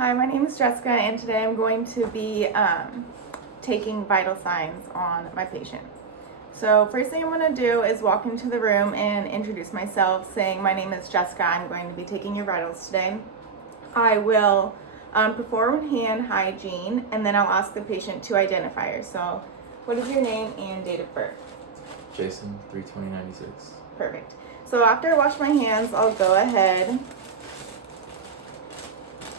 Hi, my name is Jessica, and today I'm going to be taking vital signs on my patient. So first thing I'm going to do is walk into the room and introduce myself, saying my name is Jessica. I'm going to be taking your vitals today. I will perform hand hygiene, and then I'll ask the patient to identify her. So what is your name and date of birth? Jason, 3/20/96. Perfect. So after I wash my hands, I'll go ahead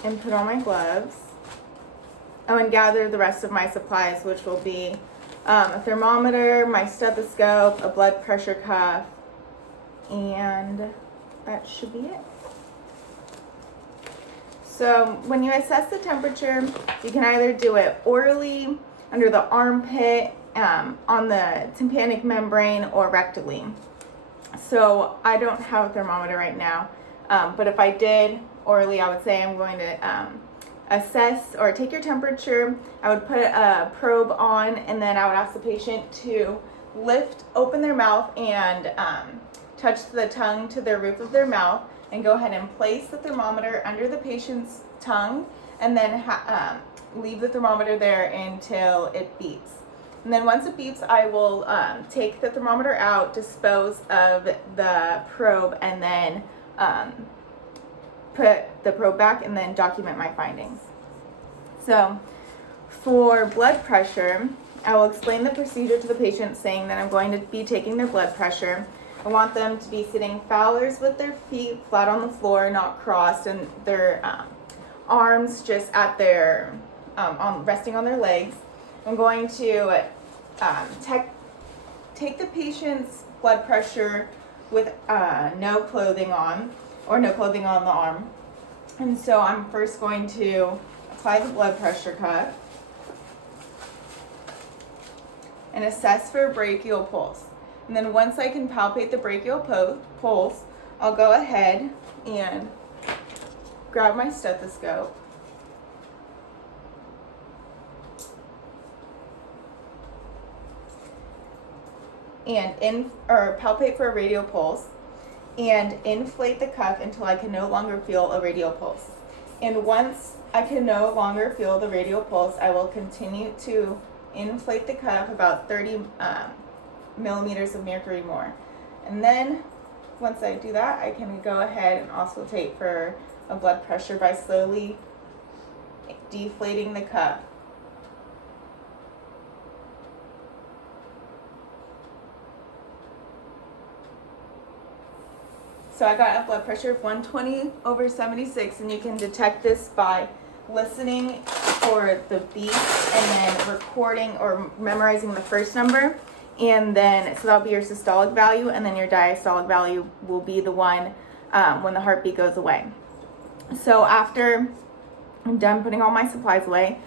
and put on my gloves. I'm going to gather the rest of my supplies, which will be a thermometer, my stethoscope, a blood pressure cuff, and that should be it. So when you assess the temperature, you can either do it orally, under the armpit, on the tympanic membrane, or rectally. So I don't have a thermometer right now, but if I did orally, I would say I'm going to assess or take your temperature. I would put a probe on, and then I would ask the patient to open their mouth and touch the tongue to the roof of their mouth, and go ahead and place the thermometer under the patient's tongue, and then leave the thermometer there until it beeps. And then once it beeps, I will take the thermometer out, dispose of the probe, and then put the probe back, and then document my findings. So for blood pressure, I will explain the procedure to the patient, saying that I'm going to be taking their blood pressure. I want them to be sitting fowlers with their feet flat on the floor, not crossed, and their arms just at their resting on their legs. I'm going to take the patient's blood pressure with no clothing on, or no clothing on the arm. And so I'm first going to apply the blood pressure cuff and assess for brachial pulse. And then once I can palpate the brachial pulse, I'll go ahead and grab my stethoscope and palpate for a radial pulse, and inflate the cuff until I can no longer feel a radial pulse. And once I can no longer feel the radial pulse, I will continue to inflate the cuff about 30 millimeters of mercury more. And then once I do that, I can go ahead and auscultate for a blood pressure by slowly deflating the cuff. So I got a blood pressure of 120/76, and you can detect this by listening for the beat and then recording or memorizing the first number. And then, so that'll be your systolic value, and then your diastolic value will be the one when the heartbeat goes away. So after I'm done putting all my supplies away,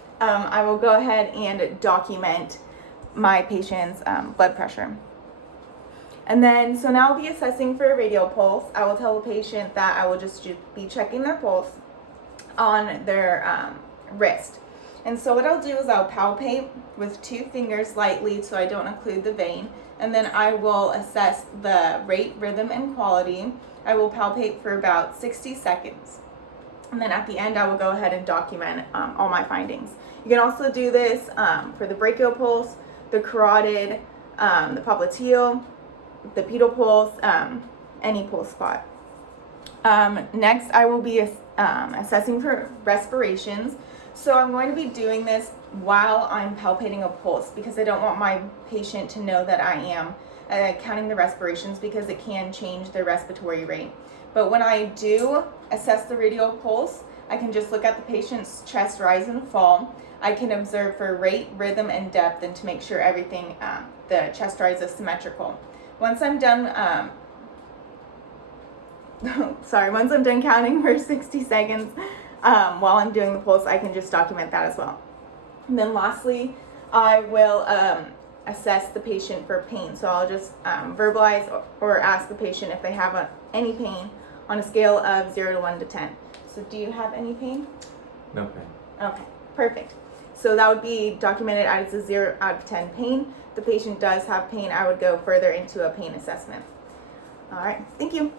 I will go ahead and document my patient's blood pressure. And then, so now I'll be assessing for a radial pulse. I will tell the patient that I will just be checking their pulse on their wrist. And so what I'll do is I'll palpate with 2 fingers lightly so I don't occlude the vein. And then I will assess the rate, rhythm, and quality. I will palpate for about 60 seconds. And then at the end, I will go ahead and document all my findings. You can also do this for the brachial pulse, the carotid, the popliteal, the pedal pulse, any pulse spot. Next, I will be assessing for respirations. So I'm going to be doing this while I'm palpating a pulse, because I don't want my patient to know that I am counting the respirations, because it can change their respiratory rate. But when I do assess the radial pulse, I can just look at the patient's chest rise and fall. I can observe for rate, rhythm, and depth, and to make sure everything, the chest rise is symmetrical. Once I'm done, once I'm done counting for 60 seconds while I'm doing the pulse, I can just document that as well. And then lastly, I will assess the patient for pain. So I'll just verbalize or ask the patient if they have any pain on a scale of 0 to 1 to 10. So do you have any pain? No pain. Okay, perfect. So that would be documented as a 0 out of 10 pain. If the patient does have pain, I would go further into a pain assessment. All right, thank you.